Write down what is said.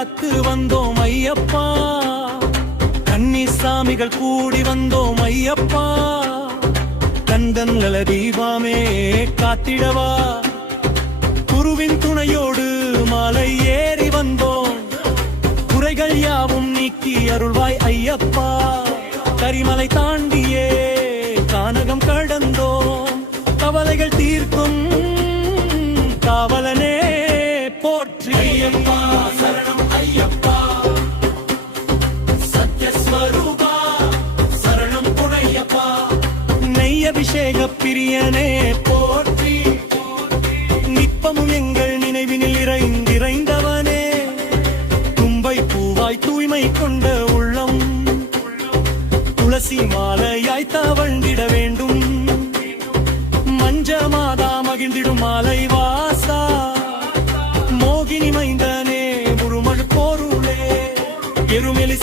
காத்து வந்தோம் ஐயப்பா, கன்னிசாமிகள் கூடி வந்தோம் ஐயப்பா, கந்தன்கள தீபாமே காத்திடவா, குருவின் துணையோடு மாலை ஏறி வந்தோம், குறைகள் யாவும் நீக்கி அருள்வாய் ஐயப்பா, கரிமலை தாண்டியே கானகம் கடந்தோம், கவலைகள் தீர்க்கும் காவலனே போற்றி ஐயப்பா சரணம் ஐயப்பா, சத்யஸ்வரூபா சரணம் புனையப்பா, நெய் அபிஷேக பிரியனே போற்றி, நிப்பமும் எங்கள் நினைவினில் இறைந்தவனே, தும்பை பூவாய் தூய்மை கொண்ட உள்ளம், துளசி மாலையாய் தவழ்ந்திட வேண்டும், மஞ்ச மாதா மகிழ்ந்திடும் மாலை வாசா, மோகினி மைந்தனே முருமழு போருளே எருமெலி